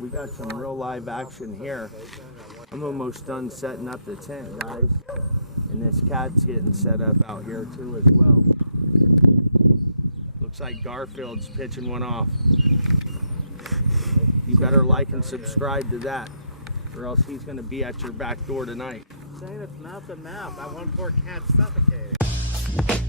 We got some real live action here. I'm almost done setting up the tent, guys. And this cat's getting set up out here too as well. Looks like Garfield's pitching one off. You better like and subscribe to that, or else he's gonna be at your back door tonight. Saying it's mouth to mouth. That one poor cat suffocated.